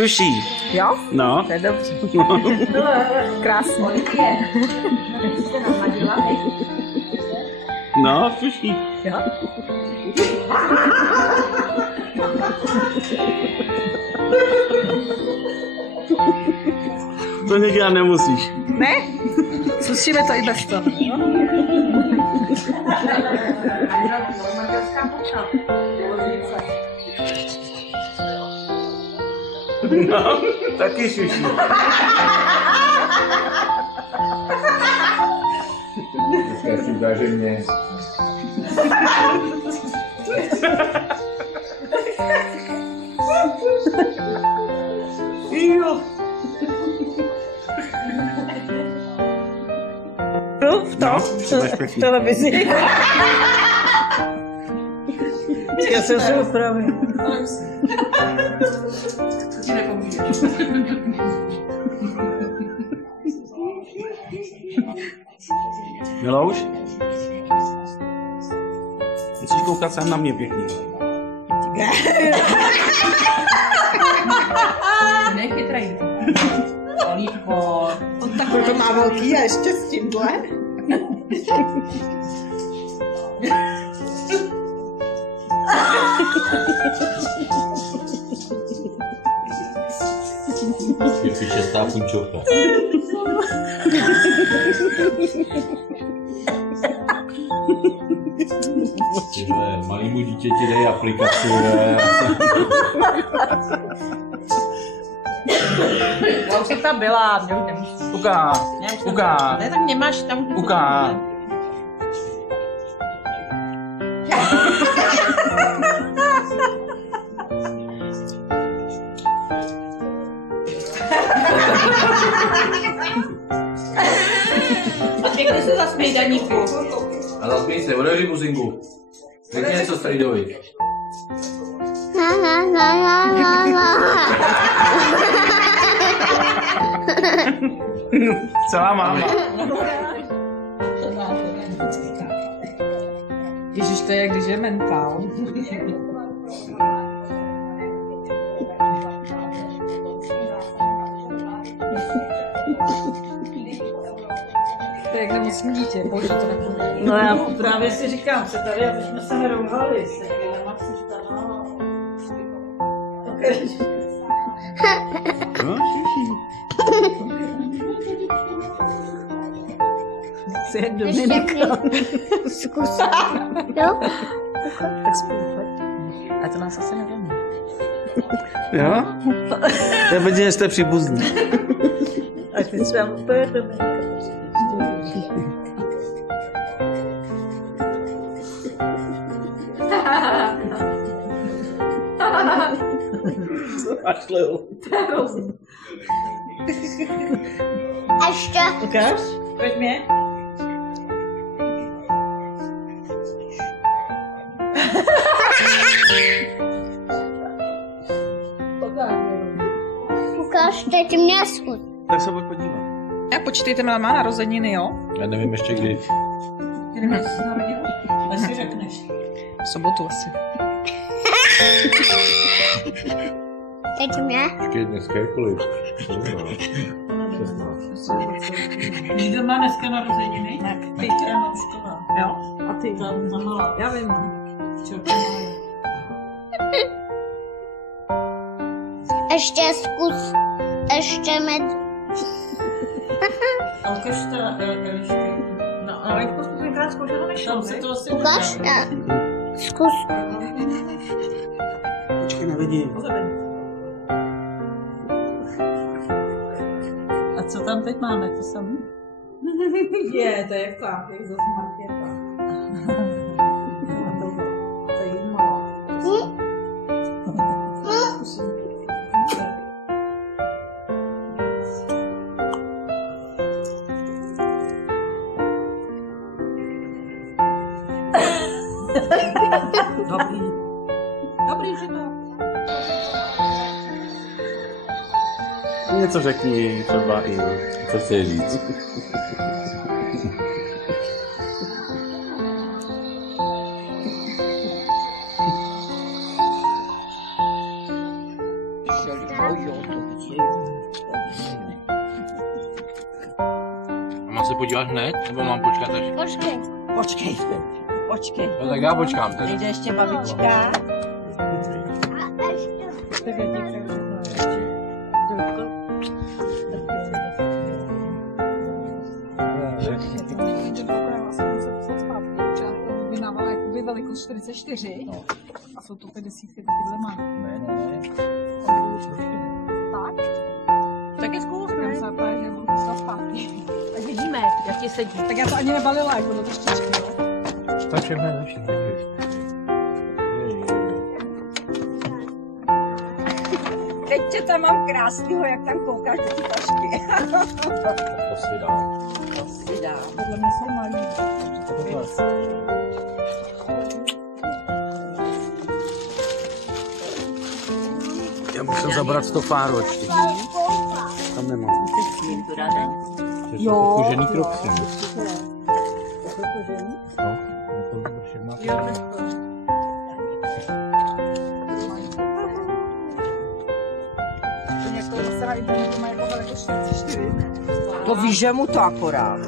Šuší. Jo? No. To je dobře. Krásně. No, šuší. Jo? To nedělat nemusíš. Ne? Zkusíme to i bez toho. No, taky šuší. Dneska si ukáže mě. Jo. V tom? V televizi. Já jsem se upravil. Co ti nepomůže? Milouš? Musíš koukat sám na mě pěkně. Nechytraj. Olívko. On takový to má velký a ještě s tímhle. Je čistá punčovka. Tyhle malýmu dítěti dej aplikaci. Já už jsem tam byla, mě už nemusím. Uká, uká. Ne, tak nemáš tam. Uká. A pěkně se zasměj, Daníku. A zasměj se, odevři muzinku. Řekni něco strejdovi. Celá máma. Ježiš, to je jak když je mentál. To je jak nemocný dítě, bože, to nepomůže. No já právě si říkám, se tady, aby jsme se nerouhali, se chvílema si říkám, no. No, šuší. Jsi jak Dominika. Zkus. Jo? Tak spolu, pojď. A to nás asi nevíme. Jo? Já vidím, že jste příbuzní. A teď jsme úplně Dominika. Ašleu. Ještě. Ukáž? Pojď mě. Ukáž, teď mě schud. Tak se pojď podívat. A počítejte, má narozeniny, jo? Já nevím ještě kdy. Ty nemáš se narodil? Ale si řekneš. V sobotu asi. Teď mě. Počkej, dneska je kolik? Někdo má dneska narozeniny? Tak. Ty já mám škola. Jo? A ty? Za malá. Já vím, no. Ještě zkus. Ještě med. Ale ukaž to, ještě. No, ale zkus tenkrát zkoušet, to nešlo. Tam se to asi Ukáž. Zkus. Počkej, nevidím. A co tam teď máme, to samé? Je, to je jak kláp, jak zase markéta. Zajímalo. Dobrý. Dobrý, že to. Něco řekni, třeba i. Co chceš říct? Mám se podívat hned, nebo mám počkat až? Počkej. Počkej. No tak já počkám teď. Jde ještě babička. A ještě. Velikost 44 a jsou to 50 takovýhle malé. Tak? Tak je zkus, ne? Já se že budu to zpátky. Tak vidíme, jak ti sedí. Tak já to ani nebalila, jako do trošičky. Tak všechno je naši. Teď tě tam mám krásnýho, jak tam koukáš do ty tašky. To si dám. To si dám. Podle mě jsou malý. Já musím zabrat stofáru ještě. Tam nemám. Jo. Kožený kroky. To víš, že mu to akorát.